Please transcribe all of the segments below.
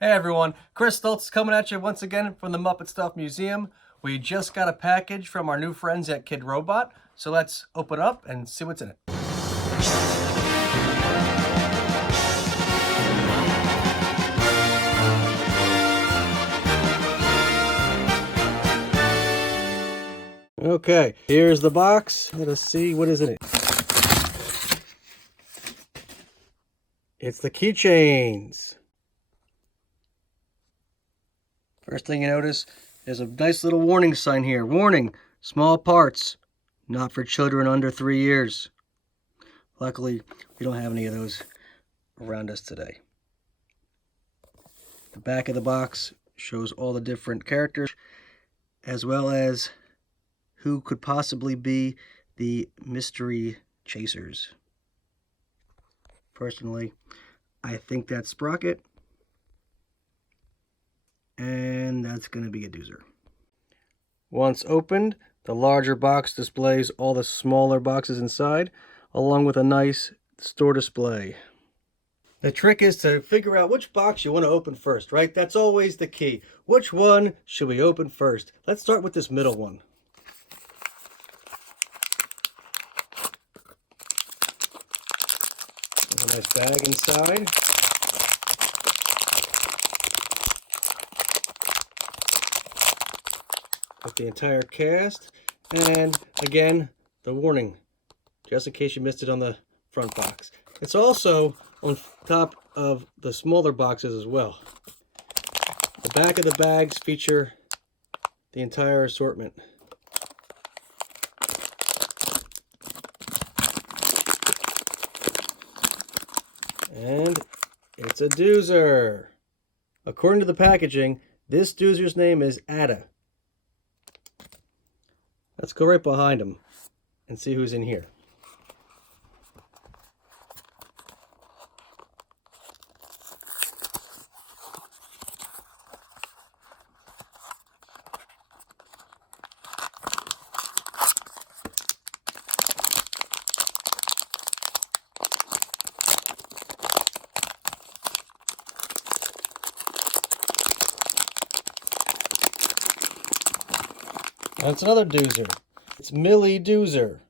Hey everyone, Chris Stoltz coming at you once again from the MuppetStuff Museum. We just got a package from our new friends at Kidrobot, so let's open it up and see what's in it. Okay, here's the box. Let us see what is in it. It's the Keychains. First thing you notice, there's a nice little warning sign here. Warning, small parts, not for children under 3 years. Luckily, we don't have any of those around us today. The back of the box shows all the different characters, as well as who could possibly be the mystery chasers. Personally, I think that's Sprocket. And that's going to be a doozer. Once opened, the larger box displays all the smaller boxes inside, along with a nice store display. The trick is to figure out which box you want to open first, right? That's always the key. Which one should we open first? Let's start with this middle one. There's a nice bag inside. With the entire cast, and again, the warning, just in case you missed it on the front box. It's also on top of the smaller boxes as well. The back of the bags feature the entire assortment. And it's a doozer. According to the packaging, this doozer's name is Ada. Let's go right behind him and see who's in here. That's another doozer. It's Millie Doozer.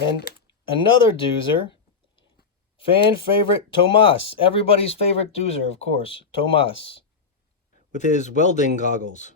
And another doozer, fan favorite Tomas, everybody's favorite doozer, of course, Tomas, with his welding goggles.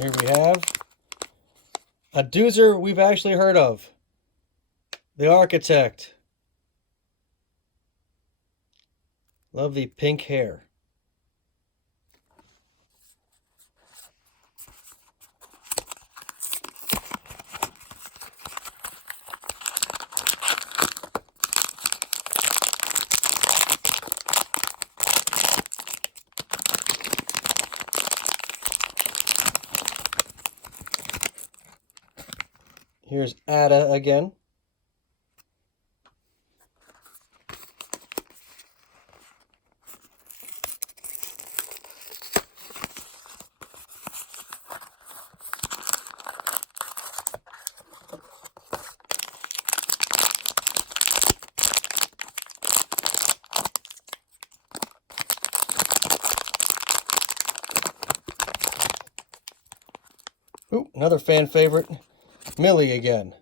Here we have a doozer we've actually heard of. The Architect. Love the pink hair. Here's Ada again. Ooh, another fan favorite, Millie again.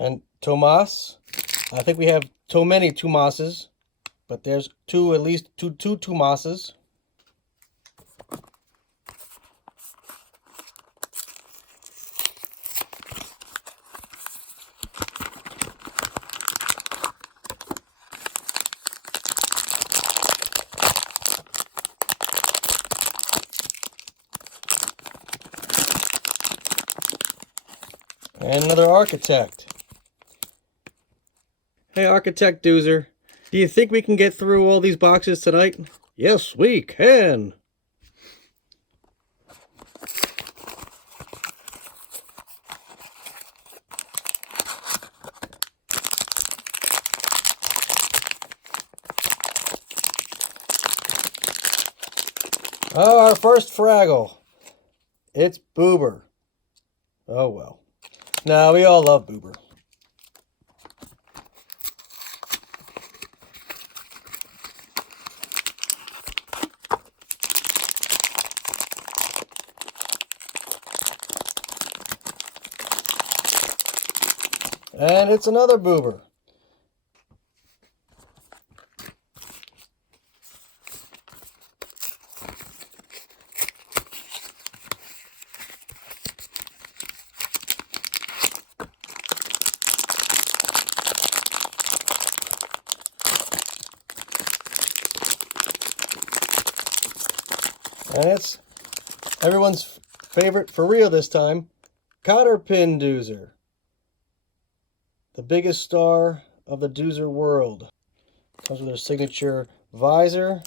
And Tomas. I think we have too many Tomases, but there's at least two Tomases. And another architect. Hey, Architect Doozer, do you think we can get through all these boxes tonight? Yes, we can. Oh, our first Fraggle. It's Boober. Oh, well. Now, we all love Boober. And it's another Boober. And it's everyone's favorite for real this time, Cotterpin Doozer. The biggest star of the Doozer world. Comes with their signature visor.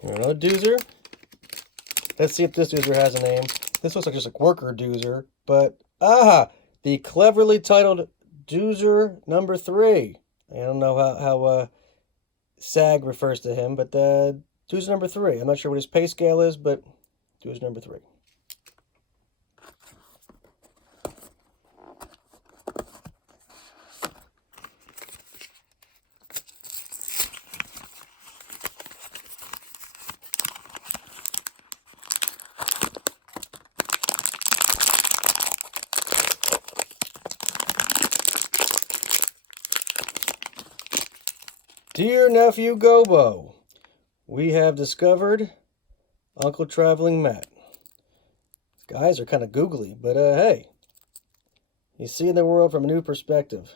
Here, another Doozer. Let's see if this Doozer has a name. This looks like just a worker Doozer, but the cleverly titled Doozer number 3. I don't know how SAG refers to him, but Doozer number 3. I'm not sure what his pay scale is, but Doozer number 3. Dear Nephew Gobo, we have discovered Uncle Traveling Matt. These guys are kind of googly, but hey, you see the world from a new perspective.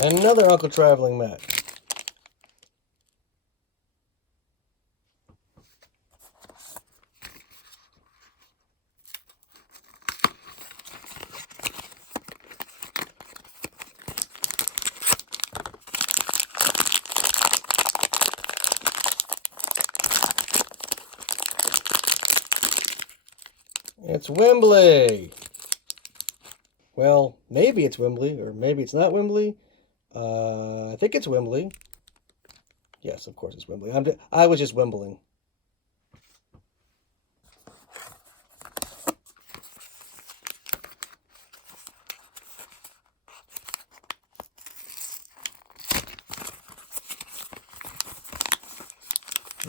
Another Uncle Traveling Matt. It's Wembley. Well, maybe it's Wembley, or maybe it's not Wembley. I think it's Wembley. Yes, of course it's Wembley. I was just Wembling.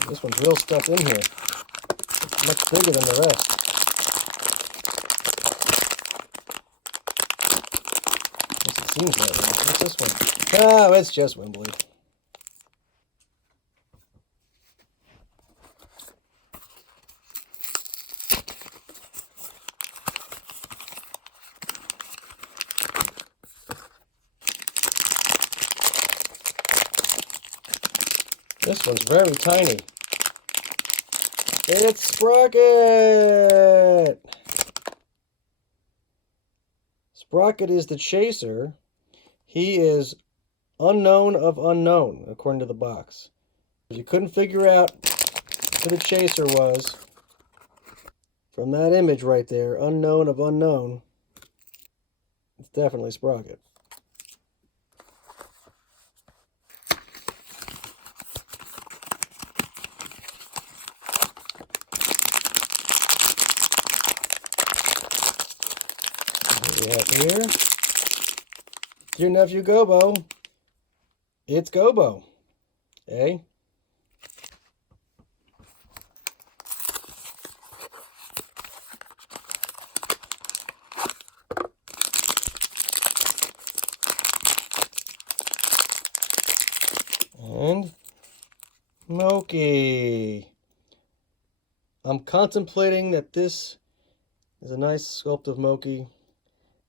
This one's real stuffed in here. It's much bigger than the rest. It seems that way. What's this one? Oh, it's just Wembley. This one's very tiny. It's Sprocket! Sprocket is the chaser. He is unknown of unknown, according to the box. If you couldn't figure out who the chaser was, From that image right there, unknown of unknown, it's definitely Sprocket. What do we have here? Dear nephew Gobo. It's Gobo. Eh? And Moki. I'm contemplating that this is a nice sculpt of Moki.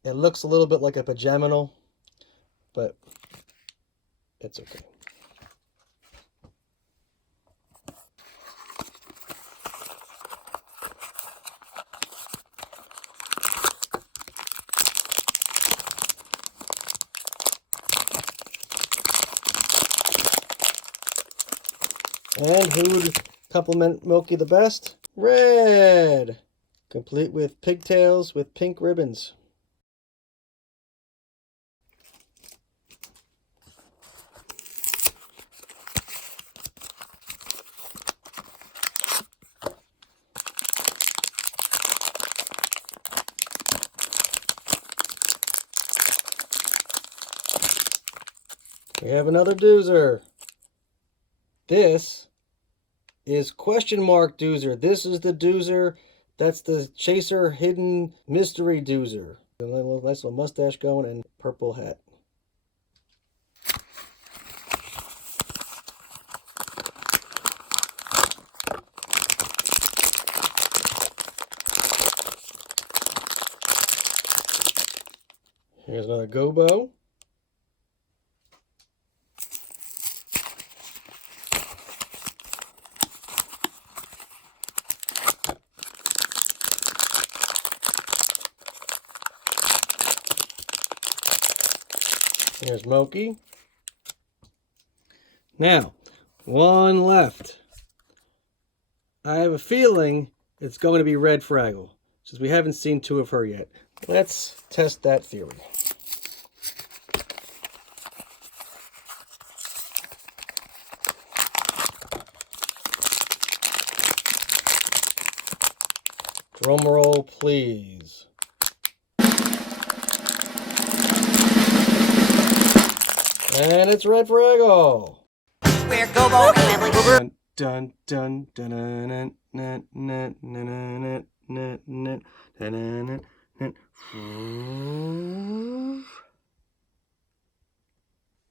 It looks a little bit like a pajaminal, but it's okay. And who would compliment Moki the best? Red! Complete with pigtails with pink ribbons. We have another doozer. This is question mark doozer. This is the doozer. That's the Chaser Hidden Mystery doozer. A little nice little mustache going and purple hat. Here's another Gobo. Here's Moki. Now, one left. I have a feeling it's going to be Red Fraggle, since we haven't seen two of her yet. Let's test that theory. Drum roll, please. And it's Red Fraggle. We're Gobo family. Dun dun dun dun dun dun dun dun dun dun.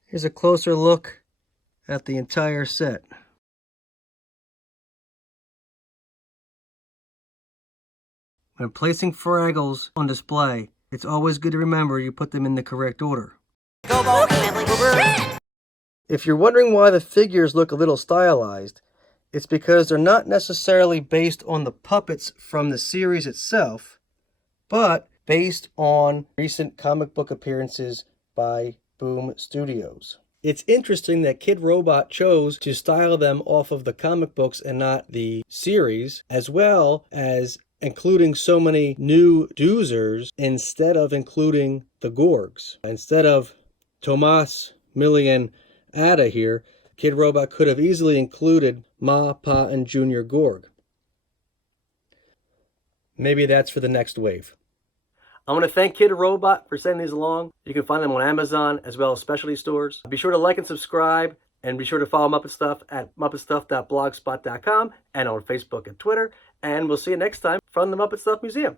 Here's a closer look at the entire set. When placing Fraggles on display, it's always good to remember you put them in the correct order. Gobo family. If you're wondering why the figures look a little stylized, it's because they're not necessarily based on the puppets from the series itself, but based on recent comic book appearances by Boom Studios. It's interesting that Kidrobot chose to style them off of the comic books and not the series, as well as including so many new doozers instead of including the Gorgs. Instead of Tomas, Millie, and Ada here, Kidrobot could have easily included Ma, Pa, and Junior Gorg. Maybe that's for the next wave. I want to thank Kidrobot for sending these along. You can find them on Amazon as well as specialty stores. Be sure to like and subscribe, and be sure to follow Muppet Stuff at MuppetStuff.blogspot.com and on Facebook and Twitter. And we'll see you next time from the Muppet Stuff Museum.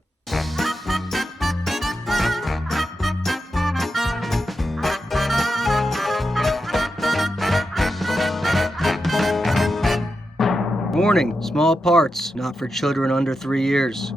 Warning, small parts, not for children under 3 years.